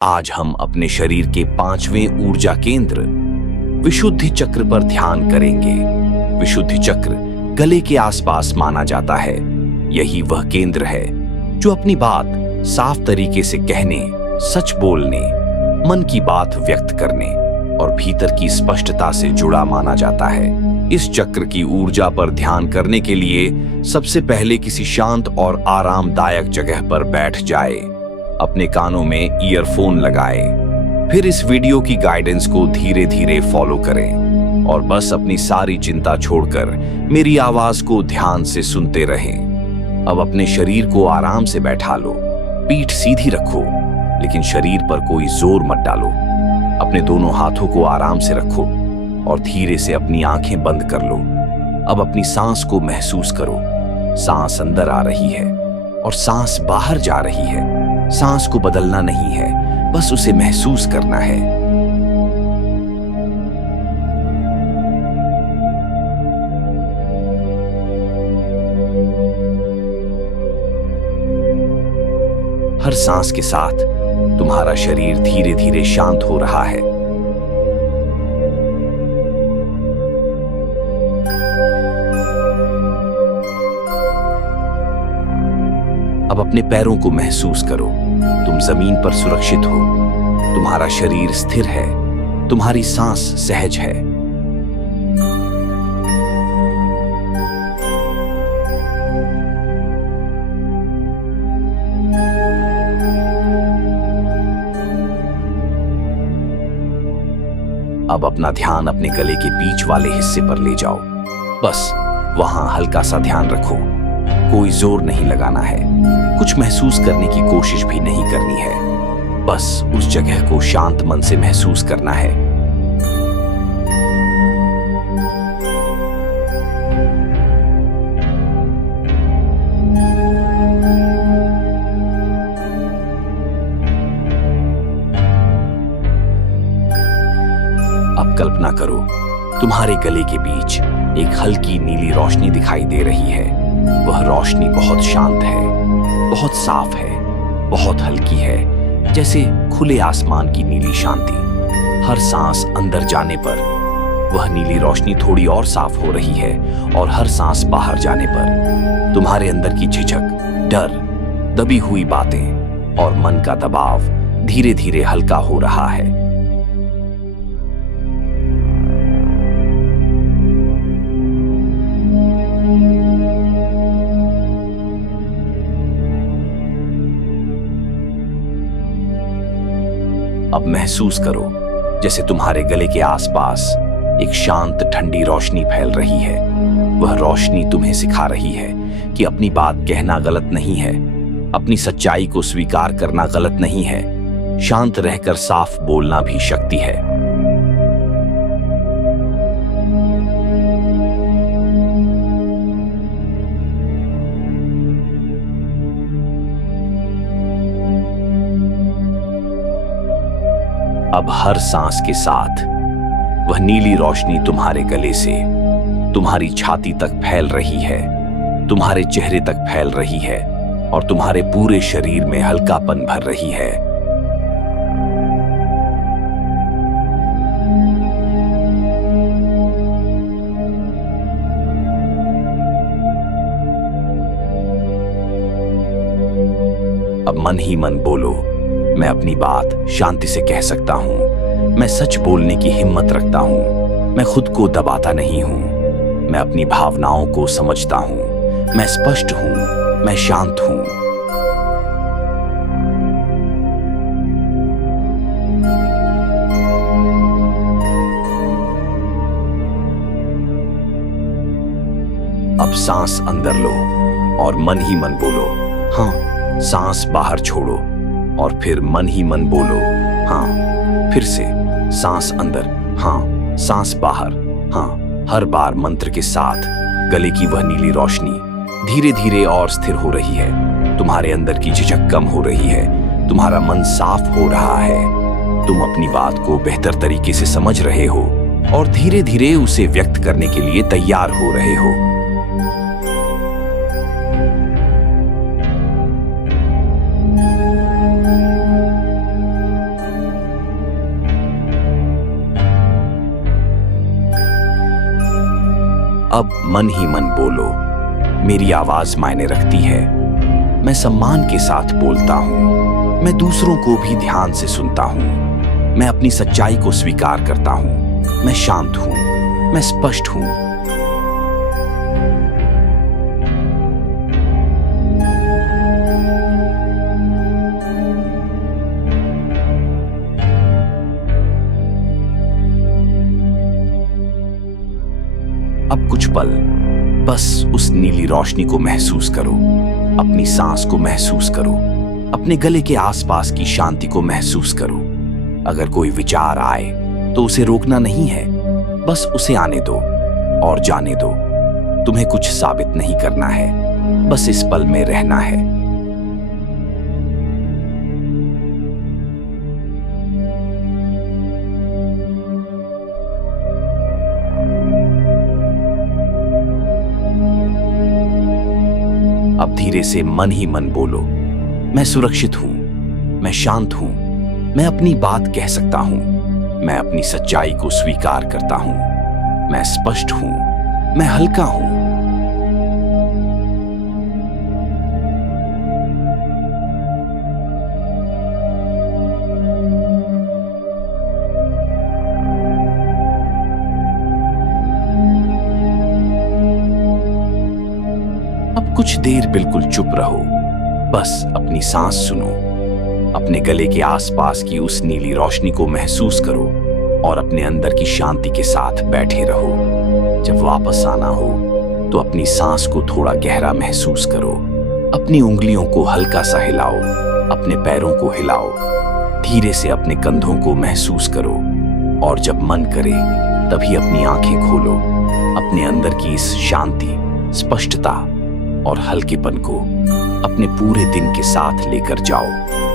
आज हम अपने शरीर के 5वें ऊर्जा केंद्र विशुद्धि चक्र पर ध्यान करेंगे। विशुद्धि चक्र गले के आसपास माना जाता है। यही वह केंद्र है जो अपनी बात साफ तरीके से कहने, सच बोलने, मन की बात व्यक्त करने और भीतर की स्पष्टता से जुड़ा माना जाता है। इस चक्र की ऊर्जा पर ध्यान करने के लिए सबसे पहले किसी शांत और आरामदायक जगह पर बैठ जाए। अपने कानों में ईयरफोन लगाएं। फिर इस वीडियो की गाइडेंस को धीरे धीरे फॉलो करें और बस अपनी सारी चिंता छोड़कर मेरी आवाज को ध्यान से सुनते रहें। अब अपने शरीर को आराम से बैठा लो। पीठ सीधी रखो, लेकिन शरीर पर कोई जोर मत डालो। अपने दोनों हाथों को आराम से रखो और धीरे से अपनी आंखें बंद कर लो। अब अपनी सांस को महसूस करो। सांस अंदर आ रही है और सांस बाहर जा रही है। सांस को बदलना नहीं है, बस उसे महसूस करना है। हर सांस के साथ तुम्हारा शरीर धीरे धीरे शांत हो रहा है। अब अपने पैरों को महसूस करो। तुम जमीन पर सुरक्षित हो। तुम्हारा शरीर स्थिर है। तुम्हारी सांस सहज है। अब अपना ध्यान अपने गले के बीच वाले हिस्से पर ले जाओ। बस वहां हल्का सा ध्यान रखो। कोई जोर नहीं लगाना है, कुछ महसूस करने की कोशिश भी नहीं करनी है। बस उस जगह को शांत मन से महसूस करना है। अब कल्पना करो, तुम्हारे गले के बीच एक हल्की नीली रोशनी दिखाई दे रही है। वह रोशनी बहुत शांत है, बहुत साफ है, बहुत हल्की है, जैसे खुले आसमान की नीली शांति। हर सांस अंदर जाने पर वह नीली रोशनी थोड़ी और साफ हो रही है और हर सांस बाहर जाने पर तुम्हारे अंदर की झिझक, डर, दबी हुई बातें और मन का दबाव धीरे धीरे हल्का हो रहा है। अब महसूस करो जैसे तुम्हारे गले के आसपास एक शांत ठंडी रोशनी फैल रही है। वह रोशनी तुम्हें सिखा रही है कि अपनी बात कहना गलत नहीं है, अपनी सच्चाई को स्वीकार करना गलत नहीं है, शांत रहकर साफ बोलना भी शक्ति है। अब हर सांस के साथ वह नीली रोशनी तुम्हारे गले से तुम्हारी छाती तक फैल रही है, तुम्हारे चेहरे तक फैल रही है और तुम्हारे पूरे शरीर में हल्कापन भर रही है। अब मन ही मन बोलो, मैं अपनी बात शांति से कह सकता हूं। मैं सच बोलने की हिम्मत रखता हूं। मैं खुद को दबाता नहीं हूं। मैं अपनी भावनाओं को समझता हूं। मैं स्पष्ट हूं। मैं शांत हूं। अब सांस अंदर लो और मन ही मन बोलो, हाँ। सांस बाहर छोड़ो और फिर मन ही मन बोलो, हाँ। फिर से सांस अंदर, हाँ। सांस बाहर, हाँ। हर बार मंत्र के साथ गले की वह नीली रोशनी धीरे धीरे और स्थिर हो रही है। तुम्हारे अंदर की झिझक कम हो रही है। तुम्हारा मन साफ हो रहा है। तुम अपनी बात को बेहतर तरीके से समझ रहे हो और धीरे धीरे उसे व्यक्त करने के लिए तैयार हो रहे हो। अब मन ही मन बोलो, मेरी आवाज मायने रखती है। मैं सम्मान के साथ बोलता हूँ। मैं दूसरों को भी ध्यान से सुनता हूँ। मैं अपनी सच्चाई को स्वीकार करता हूँ। मैं शांत हूँ। मैं स्पष्ट हूँ। अब कुछ पल बस उस नीली रोशनी को महसूस करो। अपनी सांस को महसूस करो। अपने गले के आसपास की शांति को महसूस करो। अगर कोई विचार आए तो उसे रोकना नहीं है, बस उसे आने दो और जाने दो। तुम्हें कुछ साबित नहीं करना है, बस इस पल में रहना है। अब धीरे से मन ही मन बोलो, मैं सुरक्षित हूं। मैं शांत हूं। मैं अपनी बात कह सकता हूं। मैं अपनी सच्चाई को स्वीकार करता हूं। मैं स्पष्ट हूं। मैं हल्का हूं। अब कुछ देर बिल्कुल चुप रहो। बस अपनी सांस सुनो। अपने गले के आसपास की उस नीली रोशनी को महसूस करो और अपने अंदर की शांति के साथ बैठे रहो। जब वापस आना हो तो अपनी सांस को थोड़ा गहरा महसूस करो। अपनी उंगलियों को हल्का सा हिलाओ। अपने पैरों को हिलाओ। धीरे से अपने कंधों को महसूस करो और जब मन करे तभी अपनी आंखें खोलो। अपने अंदर की इस शांति, स्पष्टता और हल्केपन को अपने पूरे दिन के साथ लेकर जाओ।